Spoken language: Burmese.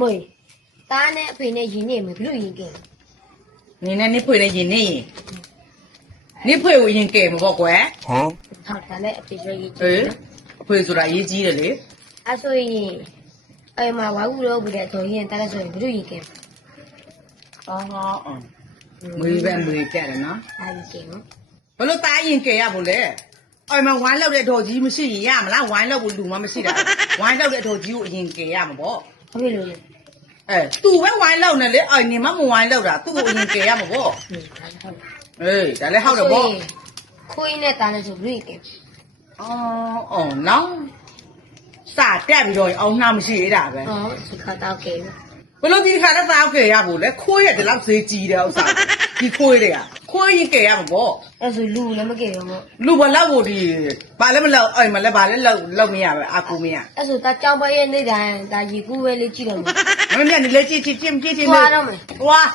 မွေတားနဲ့အဖေနဲ့ရင်းနေမယ်ဘလို့ရင်ကဲ နေနဲ့နေဖွေနဲ့ရင်နေဖွေကိုရင်ကဲမှာပေါ့ကွယ် ထောက်တာနဲ့အဖေရွှေကြီး အေးအဖွေဆိုတာရေးကြီးတယ်လေ အဲ့ဆိုရင်အဲ့မှာဝါကူတော့ဘူးတဲ့ဆိုရင်တားလဲဆိုရင်ဘလို့ရင်ကဲ အော်မွေးပဲမွေးကြတယ်နော် အဲ့ဒီကဲနော် ဘလို့တားရင်ကဲရဖို့လေအဲ့မှာဝိုင်းလောက်တဲ့တော်ကြီးမရှိရင်ရမလားဝိုင်းလောက်ဖို့လူမှမရှိတာဝိုင်းလောက်တဲ့တော်ကြီးကိုအရင်ကဲရမှာပေါ့ ဘာဖြစ်လို့လဲ သူပဲဝိုင်းလောက်နေလေအဲ့နေမမဝိုင်းလောက်တာသူ့ကိုအရင်ကဲရမှာပေါ့အေးဒါလည်းဟုတ်တယ်ပေါ့ ခွေးနဲ့တားလဲဆိုဘလို့ရင်ကဲ အော်နော်စာတက်ပြီးတော့အောင်နှာမရှိရတာပဲ ဟောဒီခါတော့ကဲ ဘလို့ဒီခါတော့သားကဲရဖို့လေခိုးရတဲ့လောက်ဈေးကြီးတယ်ဥစ္စာဒီခိုးတွေကခိုးရင်ကဲရမှာပေါ့ အဲ့ဆိုလူလည်းမကဲရောပေါ့ လူဘလောက်ကိုဒီဘာလဲမလောက်အဲ့မလဲဘာလဲလောက်မရပဲအာကူမရ အဲ့ဆိုတာကြောင်ပွဲရဲ့နေတိုင်းဒါရီကူပဲလေးကြည့်တော့မယ် မမြတ်နေလေကြည့်သွား